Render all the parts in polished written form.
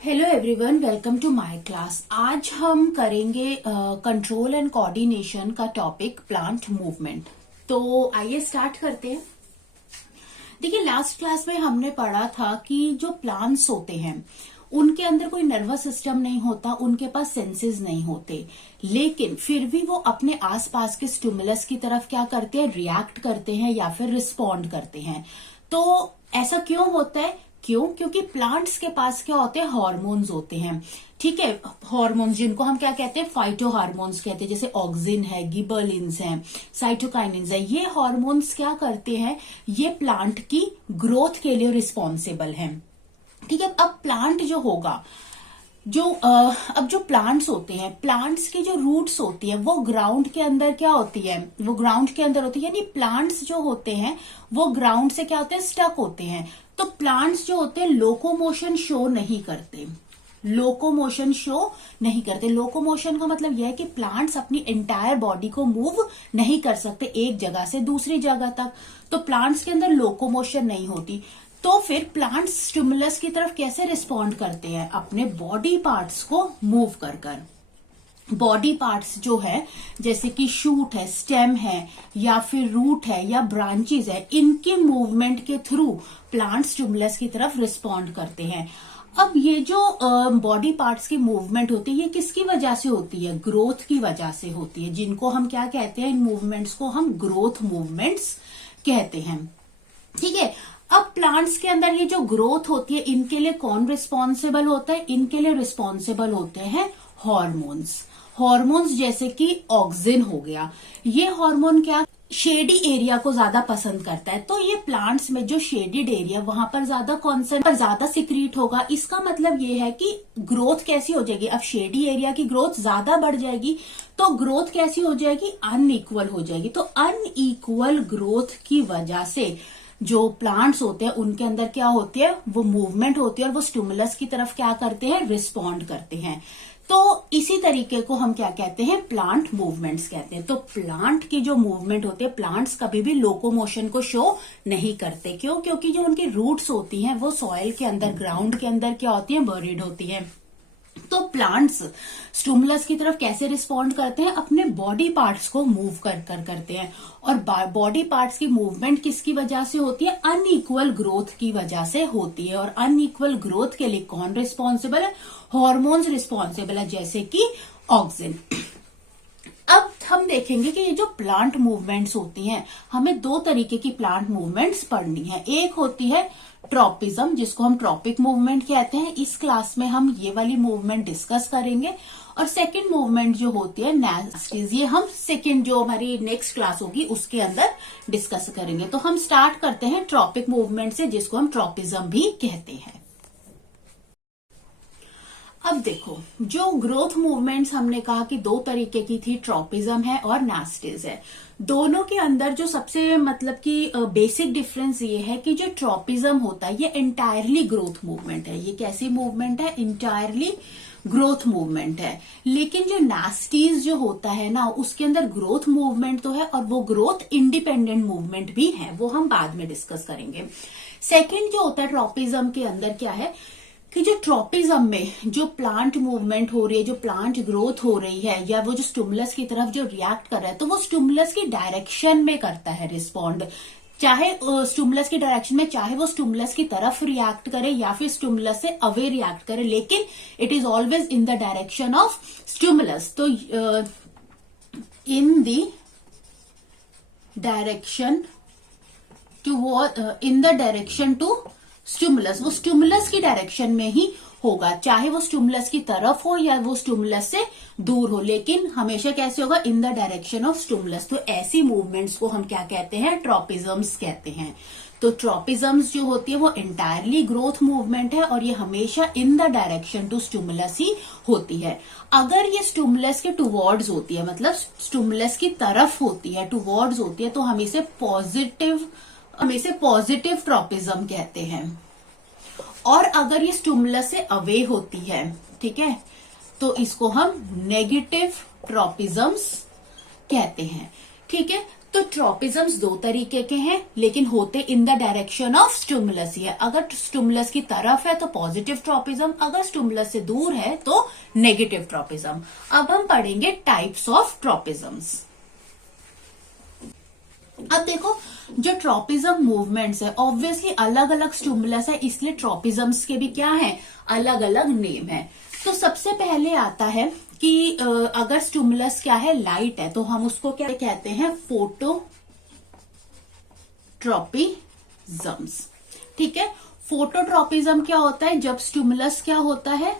Hello everyone, welcome to my class. आज हम करेंगे कंट्रोल एंड कोऑर्डिनेशन का टॉपिक प्लांट मूवमेंट। तो आइए स्टार्ट करते हैं। देखिए, लास्ट क्लास में हमने पढ़ा था कि जो प्लांट्स होते हैं उनके अंदर कोई नर्वस सिस्टम नहीं होता, उनके पास सेंसेस नहीं होते, लेकिन फिर भी वो अपने आसपास के स्टिमुलस की तरफ क्या करते हैं, रिएक्ट करते हैं या फिर रिस्पॉन्ड करते हैं। तो ऐसा क्यों होता है? क्योंकि प्लांट्स के पास क्या होते हैं, हार्मोन्स होते हैं। ठीक है, हार्मोन्स जिनको हम क्या कहते हैं, फाइटो हार्मोन्स कहते हैं, जैसे ऑक्सिन है, गिबरलिन्स है, साइटोकाइनिन्स है। ये हार्मोन्स क्या करते हैं, ये प्लांट की ग्रोथ के लिए रिस्पॉन्सिबल हैं। ठीक है, अब प्लांट जो होगा, अब जो प्लांट्स होते हैं, प्लांट्स की जो रूट्स होती है वो ग्राउंड के अंदर क्या होती है, वो ग्राउंड के अंदर होती है, यानी प्लांट्स जो होते हैं वो ग्राउंड से क्या होते हैं, स्टक होते हैं। तो प्लांट्स जो होते हैं लोकोमोशन शो नहीं करते। लोकोमोशन का मतलब यह है कि प्लांट्स अपनी एंटायर बॉडी को मूव नहीं कर सकते एक जगह से दूसरी जगह तक। तो प्लांट्स के अंदर लोकोमोशन नहीं होती। तो फिर प्लांट्स स्टिमुलस की तरफ कैसे रिस्पॉन्ड करते हैं, अपने बॉडी पार्ट्स को मूव कर कर। बॉडी पार्ट्स जो है, जैसे कि शूट है, स्टेम है, या फिर रूट है, या ब्रांचेस है, इनके मूवमेंट के थ्रू प्लांट स्टिमुलस की तरफ रिस्पॉन्ड करते हैं। अब ये जो बॉडी पार्ट्स की मूवमेंट होती है, ये किसकी वजह से होती है, ग्रोथ की वजह से होती है, जिनको हम क्या कहते हैं, इन मूवमेंट्स को हम ग्रोथ मूवमेंट्स कहते हैं। ठीक है, अब प्लांट्स के अंदर ये जो ग्रोथ होती है, इनके लिए कौन रिस्पॉन्सिबल होता है, इनके लिए रिस्पॉन्सिबल होते हैं हार्मोन्स जैसे कि ऑक्सिन हो गया। ये हार्मोन क्या शेडी एरिया को ज्यादा पसंद करता है। तो ये प्लांट्स में जो शेडिड एरिया, वहां पर ज्यादा सिक्रीट होगा। इसका मतलब ये है कि ग्रोथ कैसी हो जाएगी, अब शेडी एरिया की ग्रोथ ज्यादा बढ़ जाएगी, तो ग्रोथ कैसी हो जाएगी, अनइक्वल हो जाएगी। तो अनइक्वल ग्रोथ की वजह से जो प्लांट्स होते हैं उनके अंदर क्या होती है, वो मूवमेंट होती है, और वो स्टिमुलस की तरफ क्या करते हैं, रिस्पॉन्ड करते हैं। तो इसी तरीके को हम क्या कहते हैं, प्लांट मूवमेंट्स कहते हैं। तो प्लांट की जो मूवमेंट होती है, प्लांट्स कभी भी लोकोमोशन को शो नहीं करते। क्यों? क्योंकि जो उनकी रूट्स होती हैं वो सॉइल के अंदर, ग्राउंड के अंदर क्या होती है, बरीड होती है। तो प्लांट्स स्टिमुलस की तरफ कैसे रिस्पॉन्ड करते हैं, अपने बॉडी पार्ट्स को मूव कर करते हैं। और बॉडी पार्ट्स की मूवमेंट किसकी वजह से होती है, अनइक्वल ग्रोथ की वजह से होती है। और अनइक्वल ग्रोथ के लिए कौन रिस्पॉन्सिबल है, हार्मोन्स रिस्पॉन्सिबल है, जैसे कि ऑक्सिन। अब हम देखेंगे कि ये जो प्लांट मूवमेंट्स होती हैं, हमें दो तरीके की प्लांट मूवमेंट्स पढ़नी है। एक होती है ट्रॉपिज्म, जिसको हम ट्रॉपिक मूवमेंट कहते हैं। इस क्लास में हम ये वाली मूवमेंट डिस्कस करेंगे। और सेकंड मूवमेंट जो होती है नास्टीज, ये हम सेकंड जो हमारी नेक्स्ट क्लास होगी उसके अंदर डिस्कस करेंगे। तो हम स्टार्ट करते हैं ट्रॉपिक मूवमेंट से, जिसको हम ट्रॉपिज्म भी कहते हैं। अब देखो, जो ग्रोथ मूवमेंट्स हमने कहा कि दो तरीके की थी, ट्रॉपिज्म है और नास्टीज है। दोनों के अंदर जो सबसे मतलब कि बेसिक डिफरेंस ये है कि जो ट्रॉपिज्म होता है ये एंटायरली ग्रोथ मूवमेंट है। ये कैसी मूवमेंट है, इंटायरली ग्रोथ मूवमेंट है। लेकिन जो नास्टीज जो होता है ना, उसके अंदर ग्रोथ मूवमेंट तो है, और वो ग्रोथ इंडिपेंडेंट मूवमेंट भी है, वो हम बाद में डिस्कस करेंगे। सेकेंड जो होता है ट्रॉपिज्म के अंदर क्या है कि जो ट्रॉपिज्म में जो प्लांट मूवमेंट हो रही है, जो प्लांट ग्रोथ हो रही है, या वो जो स्टिमुलस की तरफ जो रिएक्ट कर रहा है, तो वो स्टिमुलस की डायरेक्शन में करता है रिस्पॉन्ड। चाहे स्टिमुलस की डायरेक्शन में, चाहे वो स्टिमुलस की तरफ रिएक्ट करे या फिर स्टिमुलस से अवे रिएक्ट करे, लेकिन it is always in the direction of stimulus. तो in the direction to stimulus, वो स्टिमुलस की डायरेक्शन में ही होगा, चाहे वो स्टिमुलस की तरफ हो या वो स्टिमुलस से दूर हो, लेकिन हमेशा कैसे होगा, इन द डायरेक्शन ऑफ स्टिमुलस। तो ऐसी मूवमेंट्स को हम क्या कहते हैं, ट्रॉपिज्म्स कहते हैं। तो ट्रॉपिज्म्स जो होती है वो एंटायरली ग्रोथ मूवमेंट है, और ये हमेशा in the direction to stimulus ही होती है। अगर ये स्टिमुलस के टुवर्ड्स होती है, मतलब स्टिमुलस की तरफ होती है, टुवर्ड्स होती है, तो हम इसे पॉजिटिव ट्रॉपिज्म कहते हैं। और अगर ये स्टिमुलस से अवे होती है, ठीक है, तो इसको हम नेगेटिव ट्रॉपिज्म्स कहते हैं। ठीक है, तो ट्रॉपिज्म्स दो तरीके के हैं, लेकिन होते in the direction of stimulus ही है। अगर स्टिमुलस की तरफ है तो पॉजिटिव ट्रॉपिज्म, अगर स्टिमुलस से दूर है तो नेगेटिव ट्रॉपिज्म। अब हम पढ़ेंगे टाइप्स ऑफ ट्रॉपिज्म्स। अब देखो, जो ट्रॉपिज्म मूवमेंट्स है, ऑब्वियसली अलग अलग स्टिमुलस है, इसलिए ट्रॉपिज्म्स के भी क्या है, अलग अलग नेम है। तो सबसे पहले आता है कि अगर स्टिमुलस क्या है, लाइट है, तो हम उसको क्या कहते हैं, फोटोट्रॉपिज्म्स। ठीक है, फोटोट्रॉपिज्म क्या होता है, जब स्टिमुलस क्या होता है,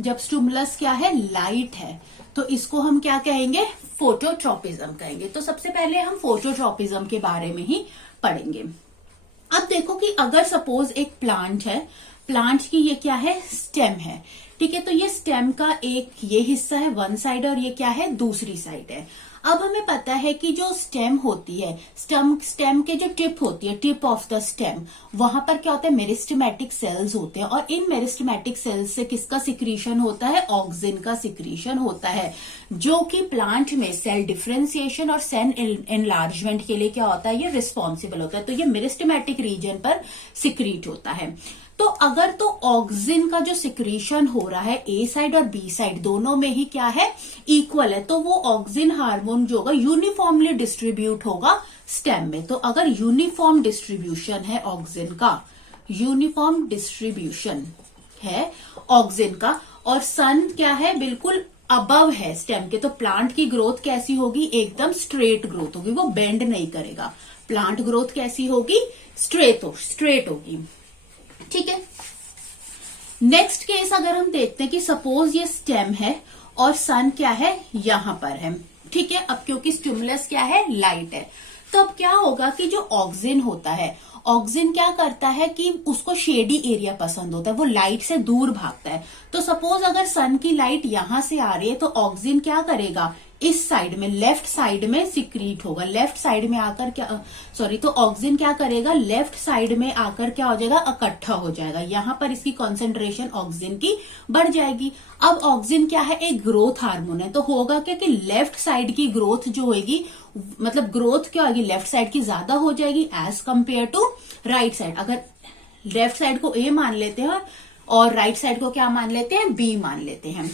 जब स्टिमुलस क्या है, लाइट है, तो इसको हम क्या कहेंगे, फोटोट्रॉपिज्म कहेंगे। तो सबसे पहले हम फोटोट्रॉपिज्म के बारे में ही पढ़ेंगे। अब देखो कि अगर सपोज एक प्लांट है, प्लांट की ये क्या है, स्टेम है। ठीक है, तो ये स्टेम का एक ये हिस्सा है वन साइड और ये क्या है, दूसरी साइड है। अब हमें पता है कि जो स्टेम होती है, स्टेम के जो टिप होती है, टिप ऑफ द स्टेम, वहां पर क्या होता है, मेरिस्टेमेटिक सेल्स होते हैं, और इन मेरिस्टेमेटिक सेल्स से किसका सिक्रीशन होता है, ऑक्सिन का सिक्रीशन होता है, जो कि प्लांट में सेल डिफरेंशिएशन और सेल एनलार्जमेंट के लिए क्या होता है, ये रिस्पॉन्सिबल होता है। तो ये मेरिस्टेमेटिक रीजन पर सिक्रीट होता है। तो अगर तो ऑक्सिन का जो सिक्रीशन हो रहा है ए साइड और बी साइड दोनों में ही क्या है, इक्वल है, तो वो ऑक्सिन हार्मोन जो होगा यूनिफॉर्मली डिस्ट्रीब्यूट होगा स्टेम में। तो अगर यूनिफॉर्म डिस्ट्रीब्यूशन है ऑक्सिन का, यूनिफॉर्म डिस्ट्रीब्यूशन है ऑक्सिन का, और सन क्या है, बिल्कुल अबव है स्टेम के, तो प्लांट की ग्रोथ कैसी होगी, एकदम स्ट्रेट ग्रोथ होगी, वो बेंड नहीं करेगा। प्लांट ग्रोथ कैसी होगी, स्ट्रेट होगी। ठीक है, नेक्स्ट केस अगर हम देखते हैं कि सपोज ये स्टेम है और सन क्या है, यहां पर है। ठीक है, अब क्योंकि स्टिमुलस क्या है, लाइट है, तो अब क्या होगा कि जो ऑक्सिन होता है, ऑक्सिन क्या करता है कि उसको शेडी एरिया पसंद होता है, वो लाइट से दूर भागता है। तो सपोज अगर सन की लाइट यहां से आ रही है, तो ऑक्सिन क्या करेगा, इस साइड में, लेफ्ट साइड में सिक्रीट होगा, लेफ्ट साइड में आकर क्या, सॉरी, तो ऑक्सिन क्या करेगा, लेफ्ट साइड में आकर क्या हो जाएगा, इकट्ठा हो जाएगा, यहां पर इसकी कॉन्सेंट्रेशन ऑक्सिन की बढ़ जाएगी। अब ऑक्सिन क्या है, एक ग्रोथ हार्मोन है, तो होगा क्या कि लेफ्ट साइड की ग्रोथ जो होगी, मतलब ग्रोथ क्या होगी, लेफ्ट साइड की ज्यादा हो जाएगी as compare to right side. अगर लेफ्ट साइड को ए मान लेते हैं और राइट साइड को क्या मान लेते हैं, बी मान लेते हैं।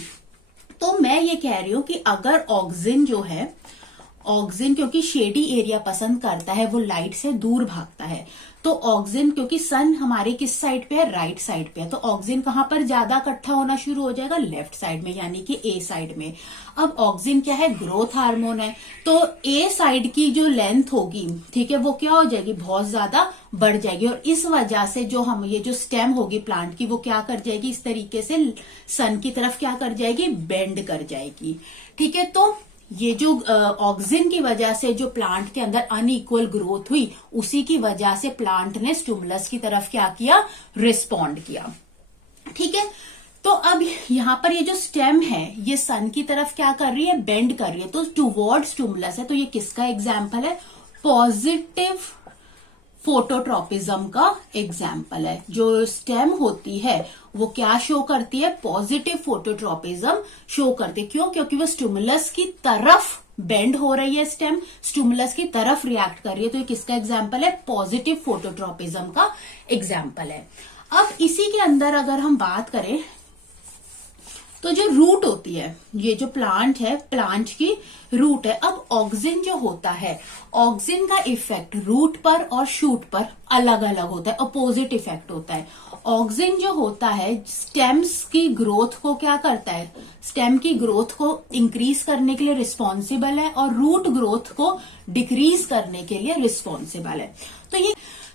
तो मैं ये कह रही हूं कि अगर ऑक्सिन जो है, ऑक्सिन क्योंकि शेडी एरिया पसंद करता है, वो लाइट से दूर भागता है, तो ऑक्सिन, क्योंकि सन हमारे किस साइड पे है, राइट साइड पे है, तो ऑक्सिन कहां पर ज्यादा इकट्ठा होना शुरू हो जाएगा, लेफ्ट साइड में, यानी कि ए साइड में। अब ऑक्सिन क्या है, ग्रोथ हार्मोन है, तो ए साइड की जो लेंथ होगी, ठीक है, वो क्या हो जाएगी, बहुत ज्यादा बढ़ जाएगी, और इस वजह से जो हम ये जो स्टेम होगी प्लांट की, वो क्या कर जाएगी, इस तरीके से सन की तरफ क्या कर जाएगी, बेंड कर जाएगी। ठीक है, तो ये जो ऑक्सिन की वजह से जो प्लांट के अंदर अनइक्वल ग्रोथ हुई, उसी की वजह से प्लांट ने स्टिमुलस की तरफ क्या किया, रिस्पॉन्ड किया। ठीक है, तो अब यहां पर ये जो स्टेम है, ये सन की तरफ क्या कर रही है, बेंड कर रही है, तो टुवर्ड स्टिमुलस है, तो ये किसका एग्जाम्पल है, पॉजिटिव फोटोट्रॉपिज्म का एग्जाम्पल है। जो स्टेम होती है वो क्या शो करती है, पॉजिटिव फोटोट्रॉपिज्म शो करती है। क्यों, क्योंकि वो स्टिमुलस की तरफ बेंड हो रही है, स्टेम स्टिमुलस की तरफ रिएक्ट कर रही है, तो ये किसका एग्जाम्पल है, पॉजिटिव फोटोट्रॉपिज्म का एग्जाम्पल है। अब इसी के अंदर अगर हम बात करें, तो जो रूट होती है, ये जो प्लांट है, प्लांट की रूट है। अब ऑक्सिन जो होता है, ऑक्सिन का इफेक्ट रूट पर और शूट पर अलग अलग होता है, अपोजिट इफेक्ट होता है। ऑक्सिन जो होता है स्टेम्स की ग्रोथ को क्या करता है, स्टेम की ग्रोथ को इंक्रीज करने के लिए रिस्पॉन्सिबल है, और रूट ग्रोथ को डिक्रीज करने के लिए रिस्पॉन्सिबल है।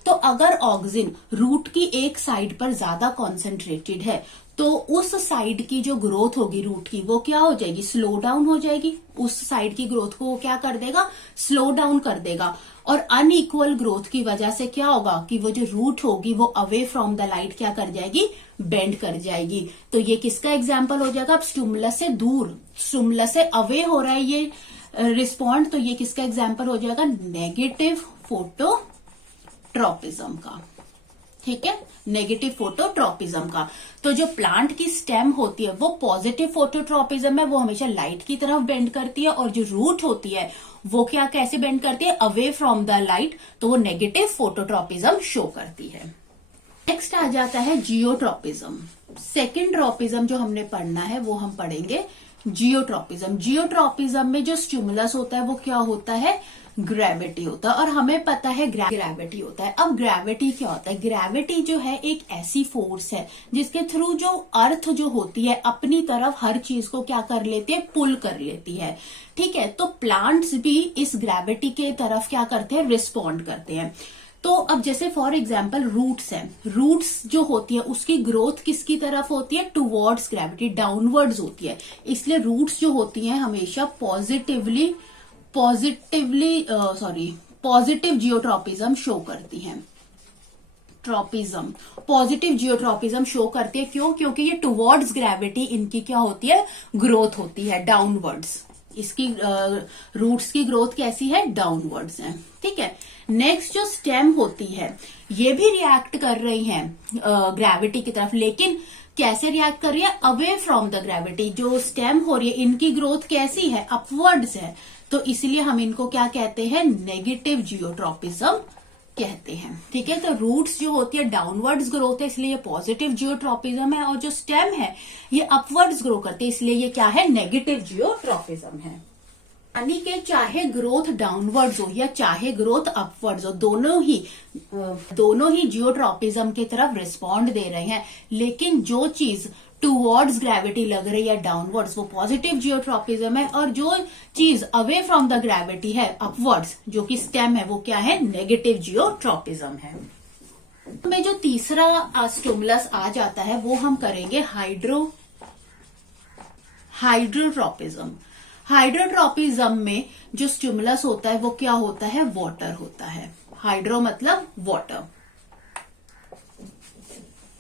तो अगर ऑक्सिन रूट की एक साइड पर ज्यादा कॉन्सेंट्रेटेड है, तो उस साइड की जो ग्रोथ होगी रूट की, वो क्या हो जाएगी, स्लो डाउन हो जाएगी। उस साइड की ग्रोथ को वो क्या कर देगा, स्लो डाउन कर देगा। और अनइक्वल ग्रोथ की वजह से क्या होगा कि वो जो रूट होगी वो अवे फ्रॉम द लाइट क्या कर जाएगी, बेंड कर जाएगी। तो ये किसका एग्जाम्पल हो जाएगा, अब स्टिमुलस से दूर, स्टिमुलस से अवे हो रहा है ये रिस्पॉन्ड, तो ये किसका एग्जाम्पल हो जाएगा, नेगेटिव फोटोट्रॉपिज्म का। ठीक है, नेगेटिव फोटोट्रॉपिज्म का। तो जो प्लांट की स्टेम होती है वो पॉजिटिव फोटोट्रॉपिज्म है, वो हमेशा लाइट की तरफ बेंड करती है, और जो रूट होती है वो क्या कैसे बेंड करती है, अवे फ्रॉम द लाइट, तो वो नेगेटिव फोटोट्रॉपिज्म शो करती है। नेक्स्ट आ जाता है जियोट्रॉपिज्म। सेकेंड ट्रॉपिज्म जो हमने पढ़ना है वो हम पढ़ेंगे जियोट्रॉपिज्म। जियोट्रॉपिज्म में जो स्टिमुलस होता है वो क्या होता है, ग्रेविटी होता है, और हमें पता है ग्रेविटी होता है। अब ग्रेविटी क्या होता है, ग्रेविटी जो है एक ऐसी फोर्स है जिसके थ्रू जो अर्थ जो होती है अपनी तरफ हर चीज को क्या कर लेती है, पुल कर लेती है। ठीक है, तो प्लांट्स भी इस ग्रेविटी के तरफ क्या करते हैं, रिस्पॉन्ड करते हैं। तो अब जैसे फॉर एग्जाम्पल रूट्स है, रूट्स जो होती है उसकी ग्रोथ किसकी तरफ होती है, टुवर्ड्स ग्रेविटी, डाउनवर्ड्स होती है। इसलिए रूट्स जो होती हैं हमेशा पॉजिटिव जियोट्रॉपिज्म शो करती हैं। ट्रॉपिज्म पॉजिटिव जियोट्रॉपिज्म शो करती है, क्यों, क्योंकि ये टुवर्ड्स ग्रेविटी इनकी क्या होती है, ग्रोथ होती है डाउनवर्ड्स। इसकी रूट्स की ग्रोथ कैसी है, डाउनवर्ड्स है। ठीक है, नेक्स्ट जो स्टेम होती है ये भी रिएक्ट कर रही है ग्रेविटी की तरफ, लेकिन कैसे रिएक्ट कर रही है, अवे फ्रॉम द ग्रेविटी। जो स्टेम हो रही है इनकी ग्रोथ कैसी है, अपवर्ड्स है, तो इसलिए हम इनको क्या कहते हैं, नेगेटिव जियोट्रॉपिज्म कहते हैं। ठीक है, तो रूट्स जो होती है डाउनवर्ड्स ग्रोथ है, इसलिए ये पॉजिटिव जियोट्रॉपिज्म है, और जो स्टेम है ये अपवर्ड्स ग्रो करते हैं, इसलिए ये क्या है, नेगेटिव जियोट्रॉपिज्म है। यानी कि चाहे ग्रोथ डाउनवर्ड्स हो या चाहे ग्रोथ अपवर्ड्स हो, दोनों ही जियोट्रॉपिज्म की तरफ रिस्पॉन्ड दे रहे हैं, लेकिन जो चीज टुवर्ड्स ग्रेविटी लग रही है डाउनवर्ड्स वो पॉजिटिव जियोट्रॉपिज्म है, और जो चीज अवे फ्रॉम द ग्रेविटी है अपवर्ड्स जो कि स्टेम है वो क्या है, नेगेटिव जियोट्रॉपिज्म है। में जो तीसरा स्टिमुलस आ जाता है वो हम करेंगे हाइड्रोट्रॉपिज्म। हाइड्रोट्रॉपिज्म में जो स्टिमुलस होता है वो क्या होता है, वाटर होता है। हाइड्रो मतलब वाटर।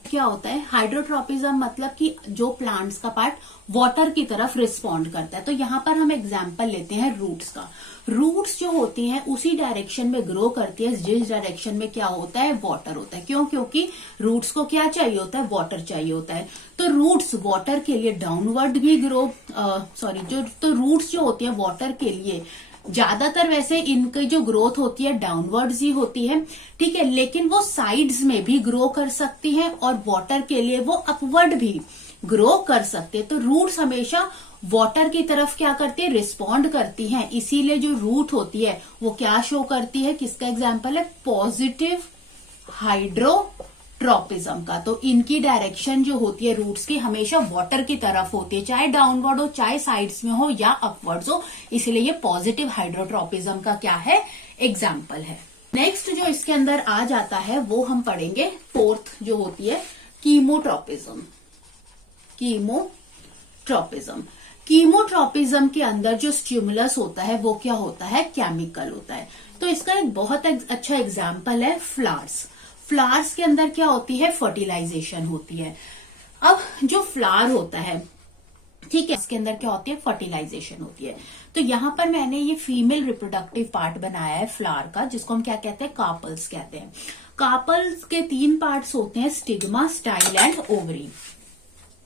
क्या होता है हाइड्रोट्रॉपिज्म, मतलब कि जो प्लांट्स का पार्ट वाटर की तरफ रिस्पॉन्ड करता है। तो यहां पर हम एग्जांपल लेते हैं रूट्स का। रूट्स जो होती हैं उसी डायरेक्शन में ग्रो करती है जिस डायरेक्शन में क्या होता है, वाटर होता है। क्यों, क्योंकि रूट्स को क्या चाहिए होता है, वाटर चाहिए होता है। तो रूट्स वाटर के लिए डाउनवर्ड भी तो रूट्स जो होती है वाटर के लिए ज्यादातर वैसे इनकी जो ग्रोथ होती है डाउनवर्ड्स ही होती है। ठीक है, लेकिन वो साइड्स में भी ग्रो कर सकती हैं और वाटर के लिए वो अपवर्ड भी ग्रो कर सकते हैं। तो रूट्स हमेशा वाटर की तरफ क्या करती है, रिस्पॉन्ड करती हैं। इसीलिए जो रूट होती है वो क्या शो करती है, किसका एग्जाम्पल है, पॉजिटिव हाइड्रोट्रॉपिज्म का। तो इनकी डायरेक्शन जो होती है रूट्स की हमेशा वाटर की तरफ होती है, चाहे डाउनवर्ड हो चाहे साइड्स में हो या अपवर्ड्स हो। इसलिए ये पॉजिटिव हाइड्रोट्रॉपिज्म का क्या है, एग्जाम्पल है। नेक्स्ट जो इसके अंदर आ जाता है वो हम पढ़ेंगे फोर्थ, जो होती है कीमोट्रॉपिज्म। कीमोट्रॉपिज्म के अंदर जो स्टिमुलस होता है वो क्या होता है, केमिकल होता है। तो इसका एक बहुत अच्छा एग्जाम्पल है फ्लावर्स। फ्लावर्स के अंदर क्या होती है, फर्टिलाइजेशन होती है। अब जो फ्लावर होता है, ठीक है, इसके अंदर क्या होती है, फर्टिलाइजेशन होती है। तो यहां पर मैंने ये फीमेल रिप्रोडक्टिव पार्ट बनाया है फ्लावर का, जिसको हम क्या कहते हैं, कार्पल्स कहते हैं। कार्पल्स के 3 पार्ट्स होते हैं, स्टिग्मा, स्टाइल एंड ओवरी।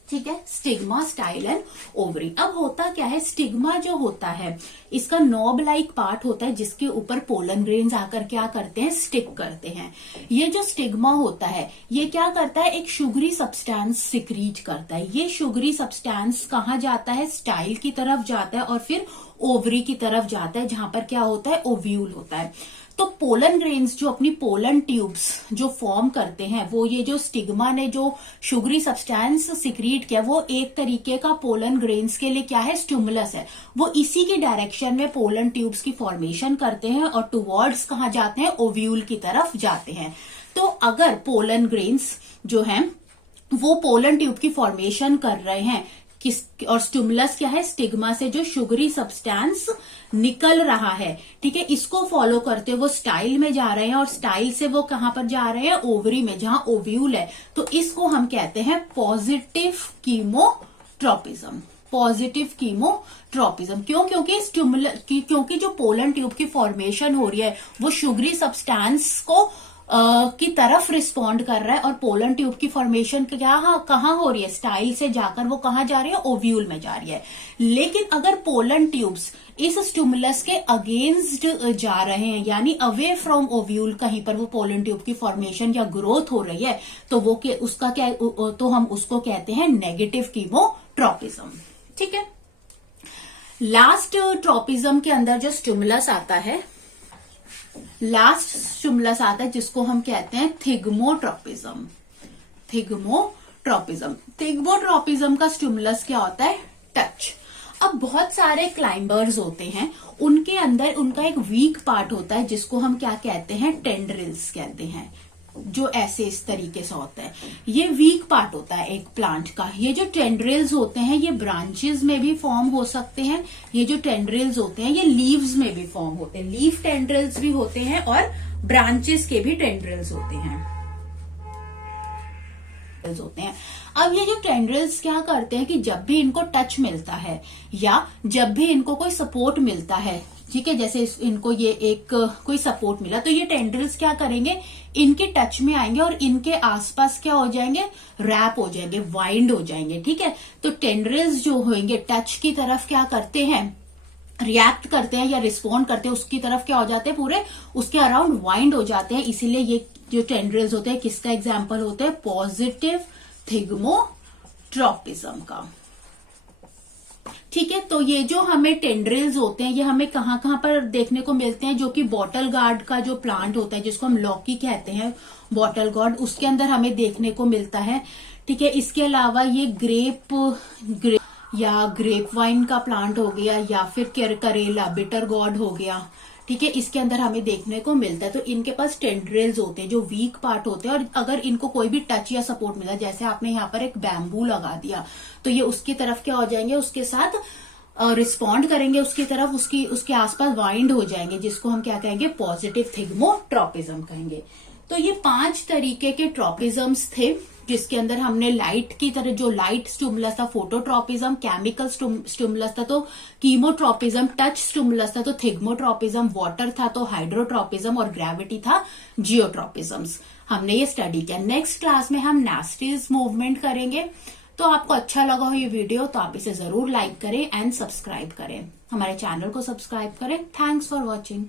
ठीक है, स्टिग्मा, स्टाइल एंड ओवरी। अब होता क्या है, स्टिग्मा जो होता है इसका नॉब लाइक पार्ट होता है जिसके ऊपर पोलन ग्रेन्स आकर क्या करते हैं, स्टिक करते हैं। ये जो स्टिग्मा होता है ये क्या करता है, एक शुगरी सब्सटेंस सिक्रीट करता है। ये शुगरी सब्सटेंस कहाँ जाता है, स्टाइल की तरफ जाता है और फिर ओवरी की तरफ जाता है, जहां पर क्या होता है, ओव्यूल होता है। तो पोलन ग्रेन्स जो अपनी पोलन ट्यूब्स जो फॉर्म करते हैं, वो ये जो स्टिग्मा ने जो शुगरी सब्सटेंस सिक्रीट किया वो एक तरीके का पोलन ग्रेन्स के लिए क्या है, स्टिमुलस है। वो इसी की डायरेक्शन में पोलन ट्यूब्स की फॉर्मेशन करते हैं और टुवर्ड्स कहाँ जाते हैं, ओव्यूल की तरफ जाते हैं। तो अगर पोलन ग्रेन्स जो हैं वो पोलन ट्यूब की फॉर्मेशन कर रहे हैं और स्टिमुलस क्या है, स्टिग्मा से जो शुगरी सब्सटेंस निकल रहा है, ठीक है, इसको फॉलो करते हुए वो स्टाइल में जा रहे हैं और स्टाइल से वो कहां पर जा रहे हैं, ओवरी में, जहां ओव्यूल है। तो इसको हम कहते हैं पॉजिटिव कीमोट्रॉपिज्म। पॉजिटिव कीमोट्रॉपिज्म क्यों, क्योंकि जो पोलन ट्यूब की फॉर्मेशन हो रही है वो शुगरी सब्सटेंस को की तरफ रिस्पॉन्ड कर रहा है और पोलन ट्यूब की फॉर्मेशन कहाँ हो रही है, स्टाइल से जाकर वो कहाँ जा रही है, ओव्यूल में जा रही है। लेकिन अगर पोलन ट्यूब्स इस स्टिमुलस के अगेंस्ट जा रहे हैं, यानी अवे फ्रॉम ओव्यूल, कहीं पर वो पोलन ट्यूब की फॉर्मेशन या ग्रोथ हो रही है, तो वो उसका क्या, तो हम उसको कहते हैं नेगेटिव कीमोट्रोपिज्म। ठीक है। लास्ट ट्रोपिज्म के अंदर जो स्टिमुलस आता है, लास्ट स्टिमुलस आता है जिसको हम कहते हैं थिग्मोट्रोपिज्म। थिग्मोट्रोपिज्म का स्टिमुलस क्या होता है, टच। अब बहुत सारे क्लाइंबर्स होते हैं, उनके अंदर उनका एक वीक पार्ट होता है जिसको हम क्या कहते हैं, टेंड्रिल्स कहते हैं, जो ऐसे इस तरीके से होता है। ये वीक पार्ट होता है एक प्लांट का। ये जो टेंड्रिल्स होते हैं ये ब्रांचेस में भी फॉर्म हो सकते हैं। ये जो टेंड्रिल्स होते हैं ये लीव्स में भी फॉर्म होते हैं, लीफ टेंड्रिल्स भी होते हैं और ब्रांचेस के भी टेंड्रिल्स होते हैं। अब ये जो टेंड्रिल्स क्या करते हैं कि जब भी इनको टच मिलता है या जब भी इनको कोई सपोर्ट मिलता है, ठीक है, जैसे इनको ये एक कोई सपोर्ट मिला, तो ये टेंड्रिल्स क्या करेंगे, इनके टच में आएंगे और इनके आसपास क्या हो जाएंगे, रैप हो जाएंगे, वाइंड हो जाएंगे। ठीक है। तो टेंड्रिल्स जो होंगे टच की तरफ क्या करते हैं, रिएक्ट करते हैं या रिस्पॉन्ड करते हैं, उसकी तरफ क्या हो जाते हैं, पूरे उसके अराउंड वाइंड हो जाते हैं। इसीलिए ये जो टेंड्रिल्स होते हैं किसका एग्जाम्पल होते हैं, पॉजिटिव थिग्मोट्रोपिज्म का। ठीक है। तो ये जो हमें टेंड्रिल्स होते हैं ये हमें कहाँ कहाँ पर देखने को मिलते हैं, जो कि बॉटल गार्ड का जो प्लांट होता है जिसको हम लौकी कहते हैं, बॉटल गार्ड, उसके अंदर हमें देखने को मिलता है। ठीक है। इसके अलावा ये ग्रेप या ग्रेप वाइन का प्लांट हो गया या फिर करेला बिटर गॉड हो गया। ठीक है। इसके अंदर हमें देखने को मिलता है। तो इनके पास टेंड्रिल्स होते हैं जो वीक पार्ट होते हैं और अगर इनको कोई भी टच या सपोर्ट मिला, जैसे आपने यहाँ पर एक बैम्बू लगा दिया, तो ये उसकी तरफ क्या हो जाएंगे, उसके साथ रिस्पॉन्ड करेंगे, उसकी तरफ उसके आसपास वाइंड हो जाएंगे, जिसको हम क्या कहेंगे, पॉजिटिव थिग्मोट्रोपिज्म कहेंगे। तो ये 5 तरीके के ट्रोपिज्म्स थे जिसके अंदर हमने लाइट की तरह, जो लाइट स्टिमुलस था फोटोट्रोपिज्म, केमिकल स्टिमुलस था तो कीमोट्रोपिज्म, टच स्टिमुलस था तो थिग्मोट्रोपिज्म, वाटर था तो हाइड्रोट्रोपिज्म और ग्रेविटी था जियोट्रोपिज्म्स। हमने ये स्टडी किया। नेक्स्ट क्लास में हम नास्टीज मूवमेंट करेंगे। तो आपको अच्छा लगा हो ये वीडियो तो आप इसे जरूर लाइक करें एंड सब्सक्राइब करें, हमारे चैनल को सब्सक्राइब करें। Thanks for watching.